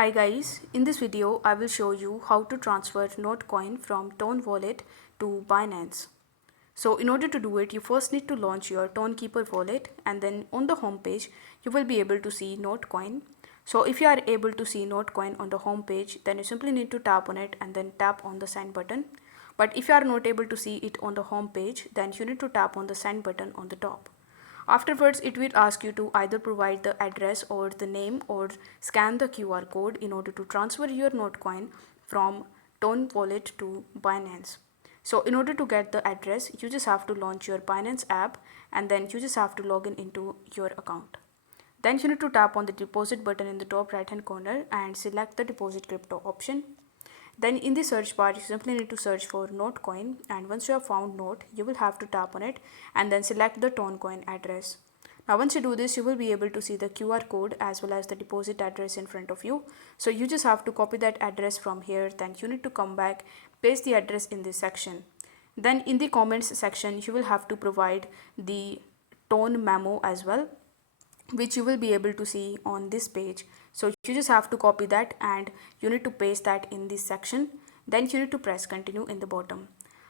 Hi guys, in this video I will show you how to transfer Notcoin from Tone wallet to Binance. So in order to do it, you first need to launch your Tonekeeper wallet, and then on the home page you will be able to see Notcoin. So if you are able to see Notcoin on the home page, then you simply need to tap on it and then tap on the send button. But if you are not able to see it on the home page, then you need to tap on the send button on the top. Afterwards, it will ask you to either provide the address or the name or scan the QR code in order to transfer your Notcoin from Tone wallet to Binance. So in order to get the address, you just have to launch your Binance app and then you just have to log in into your account. Then you need to tap on the deposit button in the top right hand corner and select the deposit crypto option. Then in the search bar, you simply need to search for Notcoin, and once you have found Note, you will have to tap on it and then select the Tonecoin address. Now once you do this, you will be able to see the QR code as well as the deposit address in front of you. So you just have to copy that address from here, then you need to come back, paste the address in this section. Then in the comments section, you will have to provide the tone memo as well, which you will be able to see on this page. So you just have to copy that and you need to paste that in this section. Then you need to press continue in the bottom.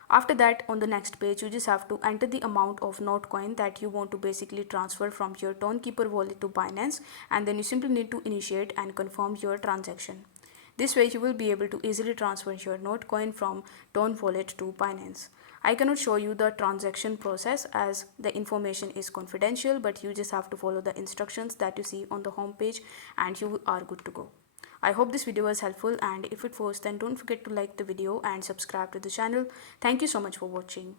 After that, on the next page, you just have to enter the amount of Notcoin that you want to basically transfer from your Tonekeeper wallet to Binance, and then you simply need to initiate and confirm your transaction. This way you will be able to easily transfer your Notcoin from Tone wallet to Binance. I cannot show you the transaction process as the information is confidential, but you just have to follow the instructions that you see on the home page and you are good to go. I hope this video was helpful, and if it was, then don't forget to like the video and subscribe to the channel. Thank you so much for watching.